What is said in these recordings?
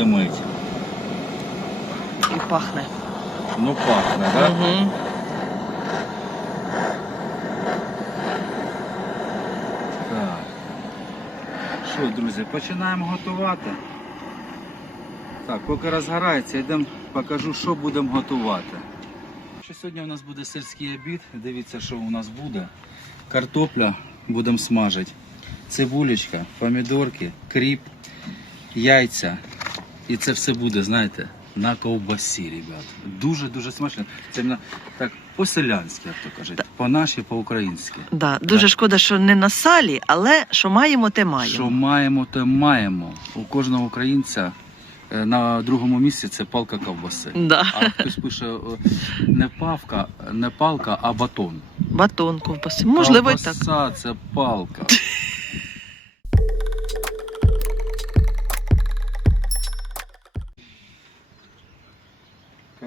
димить. І пахне. Ну пахне, так? Угу. Так. Що, друзі, починаємо готувати. Так, поки розгорається, йдемо покажу, що будемо готувати. Що сьогодні у нас буде сільський обід. Дивіться, що у нас буде. Картопля будемо смажити. Цибулечка, помідорки, кріп, яйця. І це все буде, знаєте, на ковбасі, ребят. Дуже-дуже смачно. Це іменно так по-селянськи, як то кажуть. По-наші, по-українськи. Да. Дуже Так. шкода, що не на салі, але що маємо, те маємо. Що маємо, то маємо. У кожного українця е, на другому місці це палка ковбаси. Да. А хтось пише е, не павка, не палка, а батон. Батон ковбаси. Можливо, і так. Ковбаса це палка.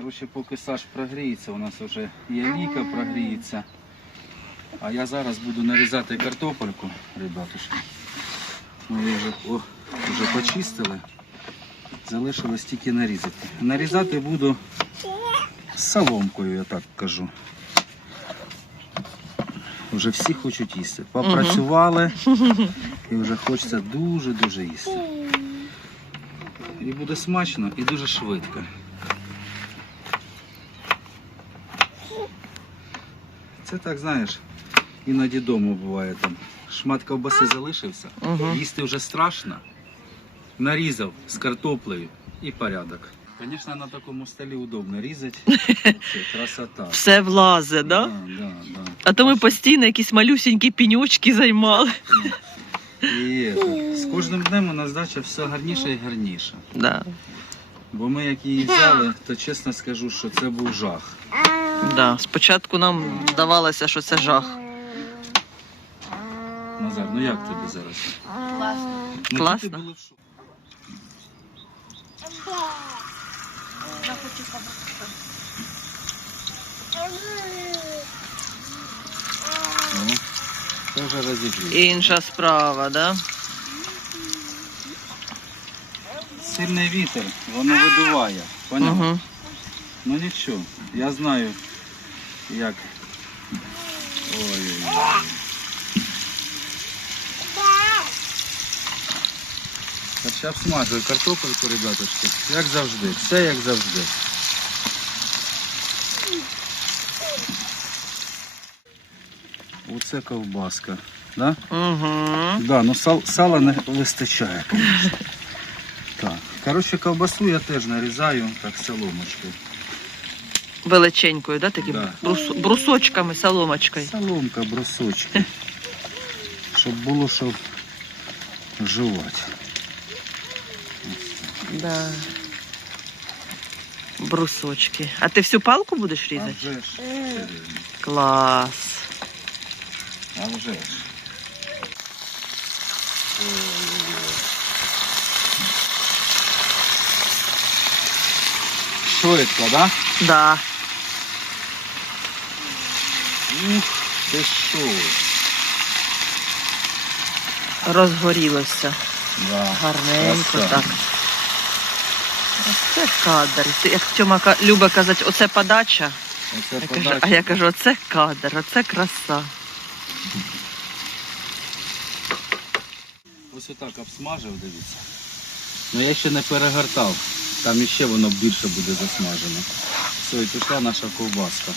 Коротше, поки Саш прогріється, у нас вже і Аліка прогріється. А я зараз буду нарізати картопельку, ребятушки. Ми її вже, о, вже почистили. Залишилось тільки нарізати. Нарізати буду соломкою, я так кажу. Вже всі хочуть їсти. Попрацювали і вже хочеться дуже-дуже їсти. І буде смачно і дуже швидко. Це так, знаєш, іноді вдома буває там. Шмат ковбаси залишився, Угу. їсти вже страшно. Нарізав з картоплею і порядок. Звісно, на такому столі удобно різати. Це красота. Все влазе, да? да, да. А то ми постійно якісь малюсінькі пінючки займали. І з кожним днем у нас дача все гарніше і гарніше. Да. Бо ми як її взяли, то чесно скажу, що це був жах. Да. Спочатку нам здавалося, що це жах. Назар, ну як тобі зараз? Класно. Ну, Класно. в. Я хочу побачити. Ну, це вже розіб'ють. Інша справа, да? Сильний вітер, воно видуває. Поняв? Угу. Ну нічого, я знаю, як. Ой-ой-ой. Хоча обсмажую картопельку, ребяточки. Як завжди. Все як завжди. Оце ковбаска. Да? Угу. Да, ну сал, сала не вистачає, конечно. Так. Коротше, ковбасу я теж нарізаю так соломочкою. Величенькою, да? Такими Да. брус- брусочками, соломочкою. Соломка, брусочки. Щоб було що жувати. Да. Брусочки. А ти всю палку будеш А різати? вже ж. Сергій, Клас. А вже ж. Ой-ой-ой. Швидко, да? Да. Ух, ти що? Розгорілося. Да. Гарненько краса. так. Оце кадр. Ти, Як Тьома ка- любить казати, оце подача. Оце Я кажу, подача. а я кажу, оце кадр, оце краса. Ось отак обсмажив, дивіться. Ну я ще не перегортав. Там іще воно більше буде засмажено. Все, і пішла наша ковбаска.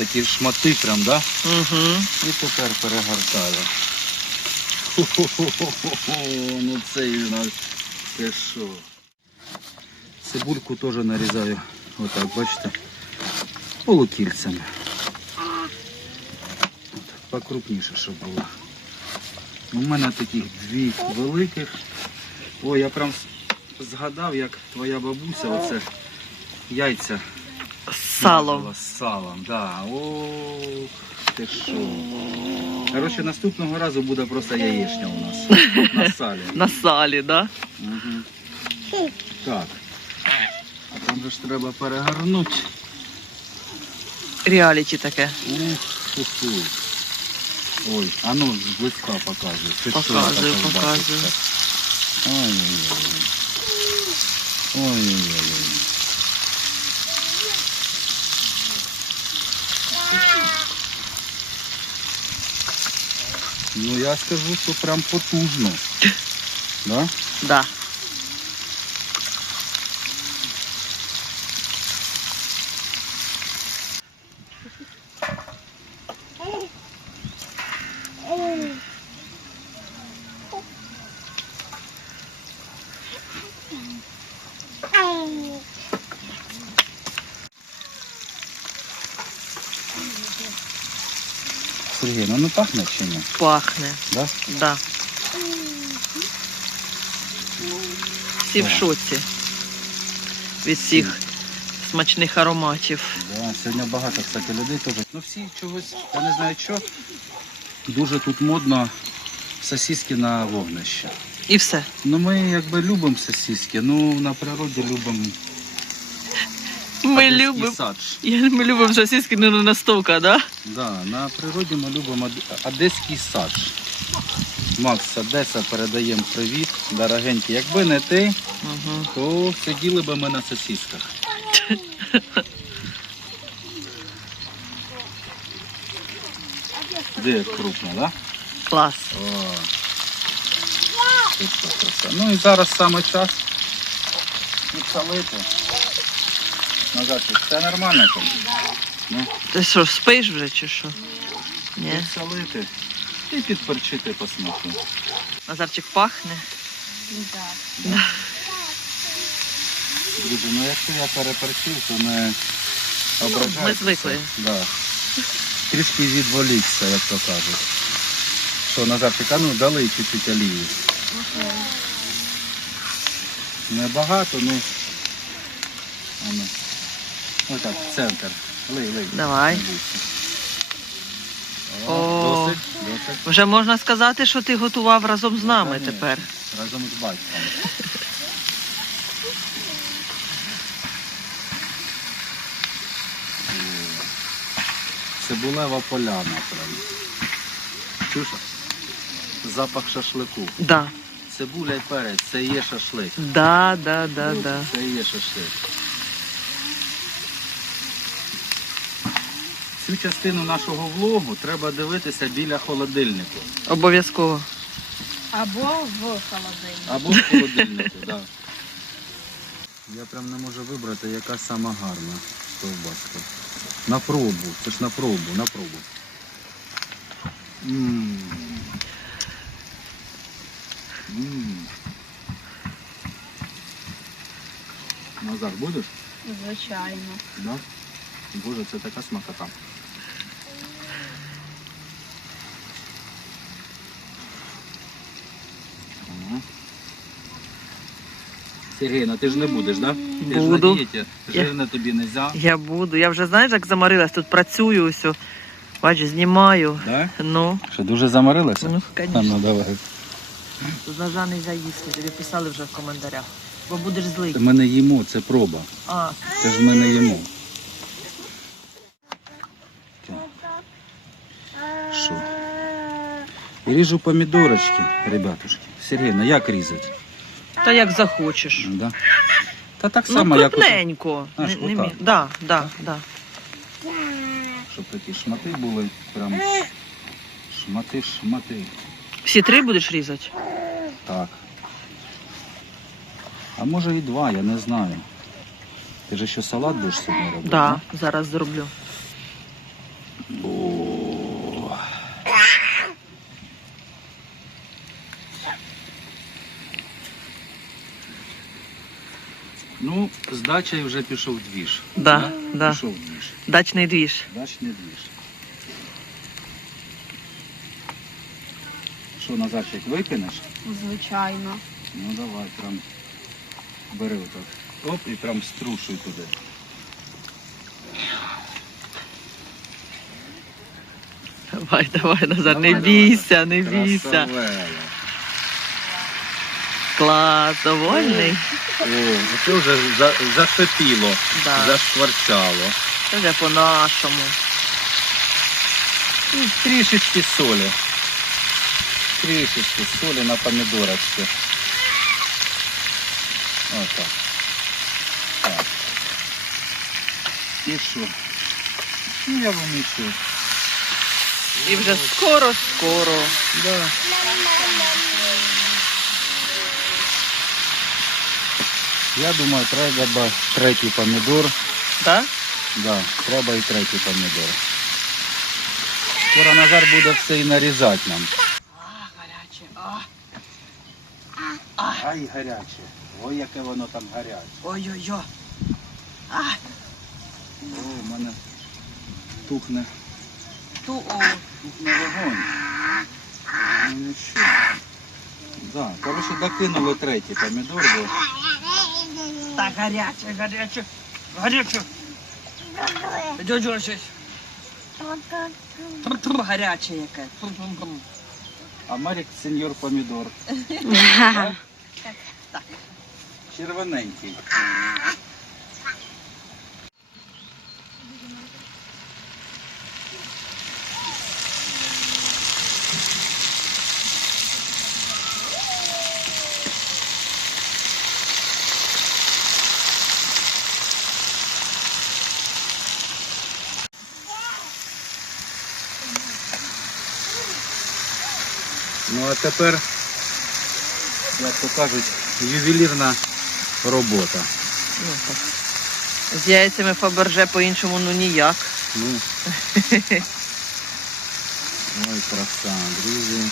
Такі шмати прям, да? Угу. І тепер перегортаю. Хо-хо-хо-хо-хо, ну це і на це що. Цибульку теж нарізаю. Отак, бачите? Полукільцями. Покрупніше, щоб було. У мене таких дві великих. О, я прям згадав, як твоя бабуся оце яйця салом. З салом, да. О, ти що. Коротше, наступного разу буде просто яєчня у нас на салі. На салі, да? Мгм. Так. А там же ж треба перегорнути. Реаліті таке. Ух, фу Ой, а ну зблизька показує. Ти Показую, показую. Ой-ой-ой. Ой-ой-ой. Ну я скажу, що прям потужно. Да? Да. Сергій, ну не пахне чи ні? Пахне. Да? Да. Всі в шоці від всіх смачних ароматів. Да, сьогодні багато кстати, людей теж. Ну всі чогось, я не знаю що. Дуже тут модно сосиски на вогнище. І все. Ну ми якби любимо сосиски, ну на природі любимо Ми любимо. Ми любимо сосиски не на настолка, да? Да, на природі ми любимо одеський садж. Макс Одеса передаємо привіт, дорогенький. Якби не ти, Угу. то сиділи би ми на сосисках. Де крупно, да? Клас. О, супер, краса. Ну і зараз саме час підсолити. Назад, все нормально там? Ну, Ти що, спиш вже чи що? Ні. підсолити і підперчити по смаку. Назарчик пахне. Да. Друзі, ну якщо я переперчив, то не ображайтеся. ми звикли. Да. Трішки відволікся, як то кажуть. Що, Назарчик, а ну дали чуть-чуть олії. Небагато, ну. Ну. Отак, в центр. Лий, лий. Давай. О. О, досить, досить. Вже можна сказати, що ти готував разом з нами Конечно, тепер. Разом з батьком. Цибулева поляна прям. Чуєш? Запах шашлику. Да. Цибуля і перець, це є шашлик. Да, да, да, да. Це є шашлик. Цю частину нашого влогу треба дивитися біля холодильнику. Обов'язково. Або в холодильник. Або в холодильнику, так. Да. Я прям не можу вибрати, яка сама гарна ковбаска. На пробу. Це ж на пробу, на пробу. М. М. Назар, будеш? Звичайно. Да? Боже, це така смакота. Сергій, ну ти ж не будеш, да? Ти ж на дієті. Жирне тобі не можна. Я буду. Я вже знаєш, як заморилась, тут працюю, все. Бачиш, знімаю. Да? Ну, Що дуже заморилася? ну, звісно. ну давай. Тут ножа не заїсти, тобі писали вже в коментарях. Бо будеш злий. Ми не їмо, це проба. А, Це ж ми не їмо. Що? Ріжу помідорочки, ребятушки. Сергій, ну як різати? Та як захочеш. Ну, да. Та так Ну, само, як ото, крупненько. А, Не, не отак. мі- да, да, да. щоб такі шмати були. Прям шмати, шмати. Всі три будеш різати? Так. А може і два, я не знаю. Ти ж ще салат будеш сьогодні робити? Да, зараз зроблю. О. З дачею вже пішов двіж. Да, да. Пішов двіж. Дачний двіж. Дачний двіж. Що, Назарчик, викинеш? Звичайно. Ну давай, прям бери отак. Оп, і прям струшуй туди. Давай, давай, Назар, не Давай, бійся, не бійся. Красавела. Клас, довольний. О, ну, це вже за- зашипіло, Да. зашкварчало. Це вже по-нашому. І трішечки солі. Трішечки солі на помідорочки. Отак. Так. І що? Ну я вимішую. І вже скоро-скоро Да. Я думаю, треба третій помідор. Так? Да, треба і третій помідор. Скоро Назар буде все і нарізати нам. А, гаряче. Ай, гаряче. Ой, яке воно там гаряче. Ой-ой-ой. О, у мене тухне, Ту о. тухне вогонь. Ну нічого. Да, коротше, докинули третій помідор, бо Так горячая, горячая, Гаряче. Дядю, щось. Тру-тру, гаряче яке. Тру-тру-тру. а Марік сеньор помідор. Так. Червоненький. Ну а тепер, як то кажуть, ювелірна робота. Ну, так. З яйцями Фаберже по-іншому ну ніяк. Ну. Ой, краса, друзі.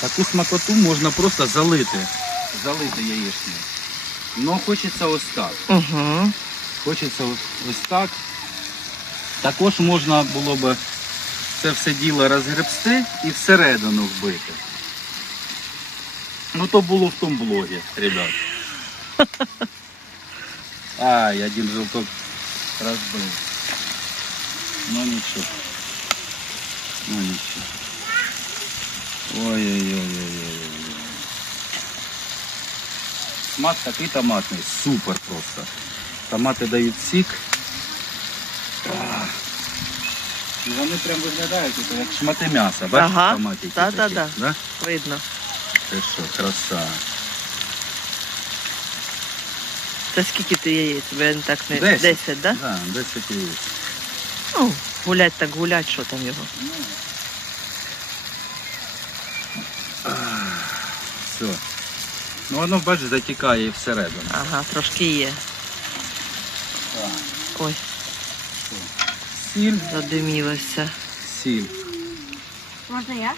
Таку смакоту можна просто залити. Залити яєчню. Ну хочеться ось так. Угу. Хочеться ось- так. Також можна було б це все діло розгребсти і всередину вбити. Ну то було в тому блогі, ребят. Ай, один желток розбив. Ну нічого. Ну нічого. Ой-ой-ой-ой-ой. Смак такий томатний, супер просто. Томати дають сік. А. І вони прям виглядають ото як шмати м'яса. Бачиш, Ага. томатики Да-да-да. такі, да? Видно. Це що, краса. Це скільки ти яєць? Бо я так не... Десять. Десять, да? Да, 10 яєць. Ну, гулять так гулять, що там його. Все. Ну воно, бачиш, затікає всередину. Ага, трошки є. Так. Ой, Сіль. задимілося. Сіль. Можна я?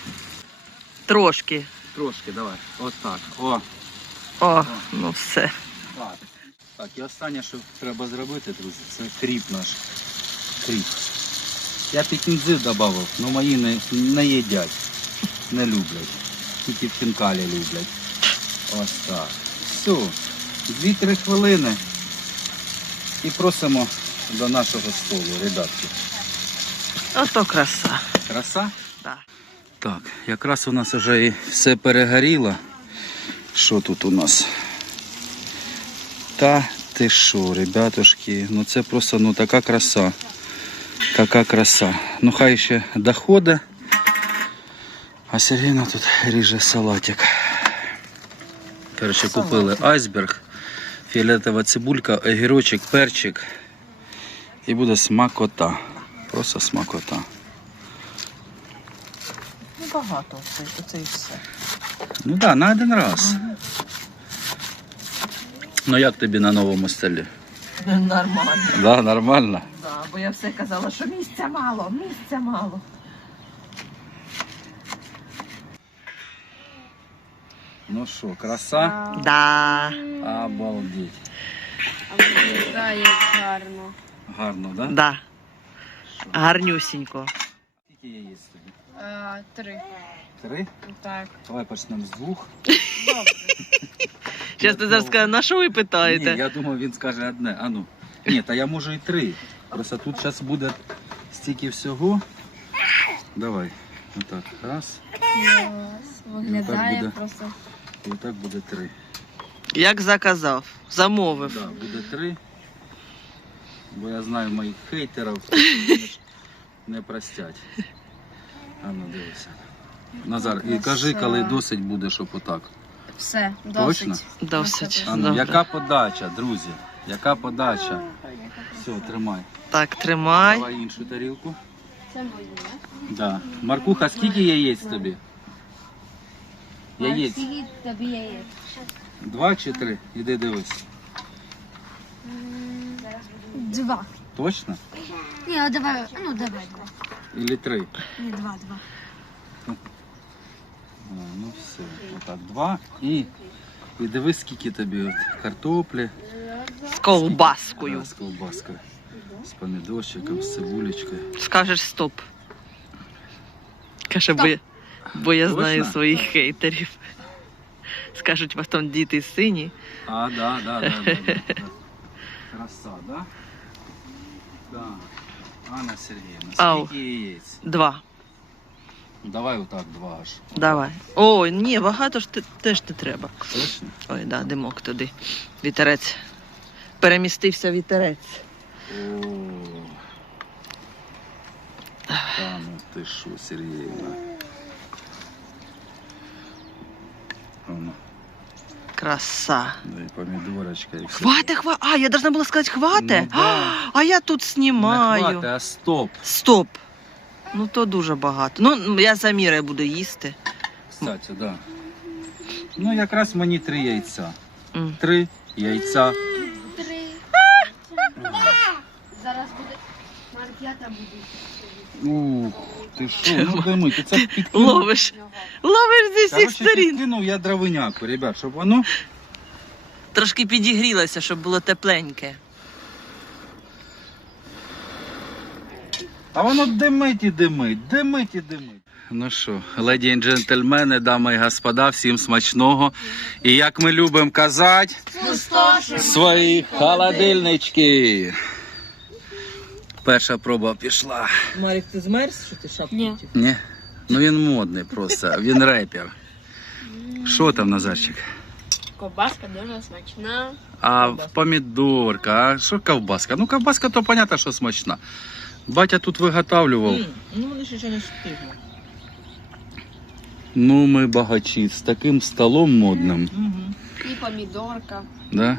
Трошки. Трошки, давай. От так. О. О, ну все. Так. Так, і останнє, що треба зробити, друзі, це кріп наш. Кріп. Я пікінзив додав, але мої не, не їдять, не люблять. Тільки в хінкалі люблять. Ось так. Все. Дві-три хвилини. І просимо до нашого столу, ребятки. Ото краса. Краса? Да. Так, якраз у нас вже і все перегоріло. Що тут у нас? Та ти що, ребятушки, ну це просто ну така краса. Така краса. Ну хай ще доходить. А Сергійна тут ріже салатик. Коротше, купили айсберг, фіолетова цибулька, огірочок, перчик. І буде смакота. Просто смакота. Ну багато оце, оце і все. Ну так, да, на один раз. Ну як тобі на новому столі? Нормально. Да, нормально. Да, бо я все казала, що місця мало, місця мало. Ну що, краса? Да. Обалдеть. Виглядає гарно. Гарно, да? Да. Гарнюсінько. Скільки яєць тобі? А, три. Три? Так. Давай почнемо з двох. Добре. Зараз ти зараз скажеш, на що ви Ні, я думав, він скаже одне. А ну. Ні, та я можу і три. Просто тут зараз буде стільки всього. Давай. Отак. Раз. Виглядає буде. просто. І отак буде три. Як заказав, замовив. Да, буде три. Бо я знаю моїх хейтерів, не простять. А ну дивися. Назар, і кажи, коли досить буде, щоб отак. Все, Точно? досить. Досить. А ну, Добре. яка подача, друзі? Яка подача? Все, тримай. Так, тримай. Давай іншу тарілку. Це моє. Да. Маркуха, скільки яєць тобі? Яєць. Скільки тобі яєць? Два чи три? Іди дивись. Два. Точно? Ні, а давай, ну давай два. Или три? Ні, два, два. А, ну все. Отак, два. І, і дивись, скільки тобі от картоплі. З ковбаскою. Да, з ковбаскою. З помідорчиком, з цибулечкою. Скажеш стоп. Каже, бо я, бо я знаю своїх хейтерів. Скажуть, вас там діти сині. А, да, да, да, да, да, да. Краса, да? Да. Анна Сергіївна, Ау. скільки яєць? Два. Давай отак два аж. Давай. Ой, ні, багато ж те- теж не треба. Точно? Ой, да, димок туди. Вітерець. Перемістився вітерець. О. Та ну ти що, Сергіївна. Краса. да і помідорочка, і все. Хвате, хва. А, я должна була сказати хвате. Ну, да. А я тут Не знімаю. хвати, а стоп. Стоп. Ну то дуже багато. Ну, я за мірою буду їсти. Кстати, да. Ну, якраз мені три яйця. М. Три яйця. Три. Зараз буде. Маркета буде. Ух, ти що, ну дими, ти це підкинув. Ловиш. Ловиш зі всіх Короче, сторін. підкинув я дровиняку, ребят, щоб воно Трошки підігрілося, щоб було тепленьке. А воно димить і димить, димить і димить. Ну що, леді і джентльмени, дами і господа, всім смачного. І як ми любимо казати, свої холодильнички. Перша проба пішла. Марік, ти змерз, що ти шапку? Ні. Ні? Ну він модний просто, він репер. Що там, Назарчик? Ковбаска дуже смачна. А помідорка, а що ковбаска? Ну ковбаска то понятно, що смачна. Батя тут виготовлював. Ну, вони ще не встигли. Ну ми багачі з таким столом модним. Угу. І помідорка. Да?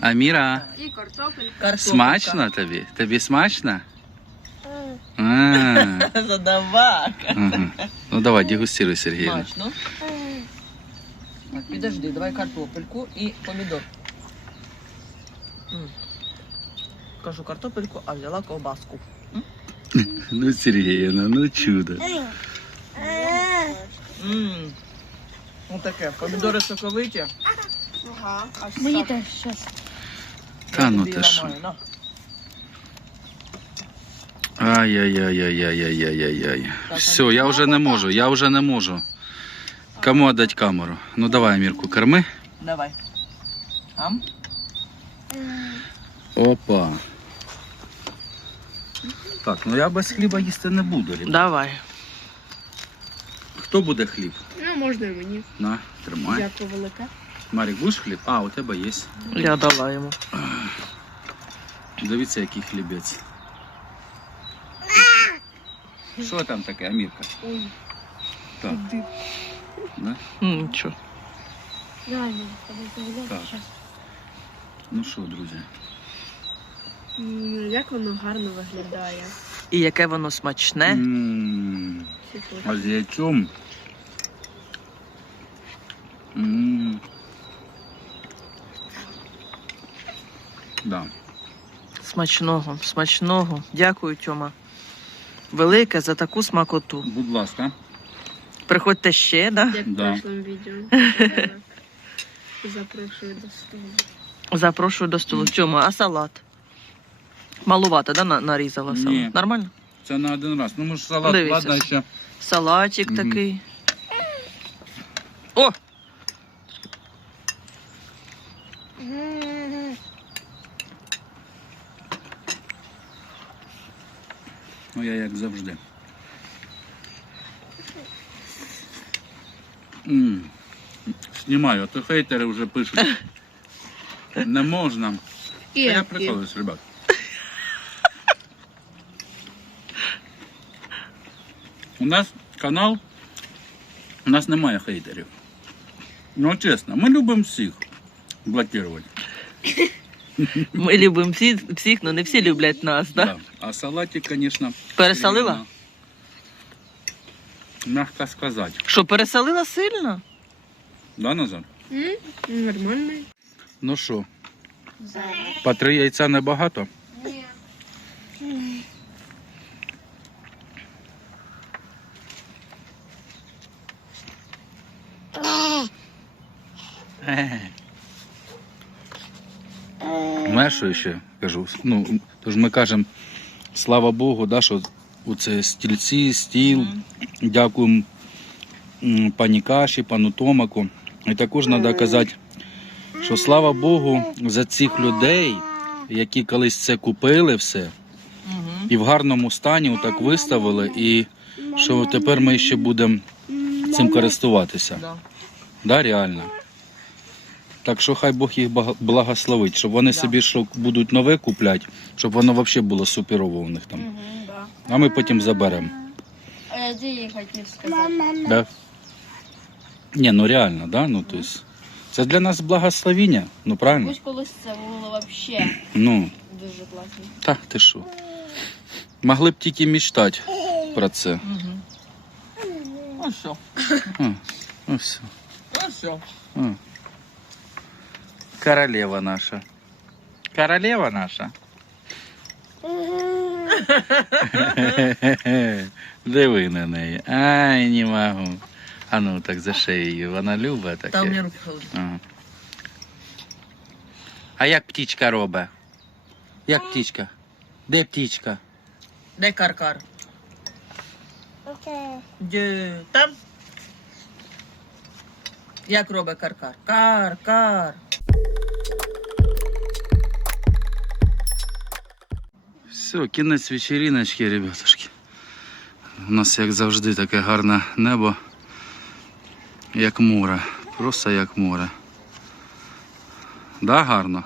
Аміра, І картопель. смачно тобі? Тобі смачно? А, Задавак. ага. Ну давай, дегустируй, Сергій. Смачно. Так, підожди, давай картопельку і помідор. М. Кажу картопельку, а взяла ковбаску. Ну, Сергіївна, ну чудо. Ммм. Отаке, помідори соковиті. Ага. Мені теж щось. Та ну ти що. Ай-яй-яй-яй-яй-яй-яй-яй. Все, я вже не можу, я вже не можу. Кому віддати камеру? Ну давай, Амірку, корми. Давай. Ам? Опа. Так, ну я без хліба їсти не буду. ребят. Давай. Хто буде хліб? Ну, можна і мені. На, тримай. Дякую велике. Марік, будеш хліб? А, у тебе є. Я дала йому. Дивіться, який хлібець. Що там таке, Амірка? Ой, Так. Да? Нічого. Давай Так. щас. Ну що, друзі? Як воно гарно виглядає. І яке воно смачне. М. А з яйцом. М. Да. Смачного, смачного. Дякую, Тьома. Велике за таку смакоту. Будь ласка. Приходьте ще, да? Як в Да. прошлому відео. Запрошую до столу. Запрошую до столу. Тьома, а салат? Малувато, да, на- нарізала салат? Ні. Нормально? Це на один раз. Ну, може, салат, Дивіться. ладно, ще. Салатик Мгм. такий. О! Ну, я як завжди. М. Знімаю, а то хейтери вже пишуть. Не можна. Та я приколюсь, ребят. У нас канал, у нас немає хейтерів. Ну чесно, ми любимо всіх блокувати. Ми любимо всіх, всіх, але не всі люблять нас, так? Да. А салатик, звісно. Пересолила? Мягко сказати. Що, пересолила сильно? Да, Назар? М? Нормальний. Ну що, по три яйця небагато? Знаєш, що я ще кажу? Ну, тож ми кажемо, слава Богу, да, що оце стільці, стіл. Дякуємо пані Каші, пану Томаку. І також треба казати, що слава Богу за цих людей, які колись це купили все, і в гарному стані отак виставили, і що тепер ми ще будемо цим користуватися. Да, реально. Так що хай Бог їх благословить, щоб вони Да. собі що будуть нове купляти, щоб воно взагалі було суперово у них там. Угу, да. А ми потім заберемо. А я де хотів сказати. Да? Ні, ну реально, да? Ну, то есть, це для нас благословіння, ну правильно? Ось колись це було вообще Ну, дуже класно. та ти що? Могли б тільки мечтати про це. Угу. Ось що. А, ну все. Ось що. А. Королева наша. Королева наша. Диви на неї. Ай, не можу. А ну так за шиєю. Вона любить таке. Там мені руки холодні. Ага. А як птічка робить? Як птічка? Де птічка? Де каркар? Де? Там? Як робить каркар? Кар-кар. Все, кінець вечеріночки, ребятушки. У нас, як завжди, таке гарне небо, як море. Просто як море. Да, гарно?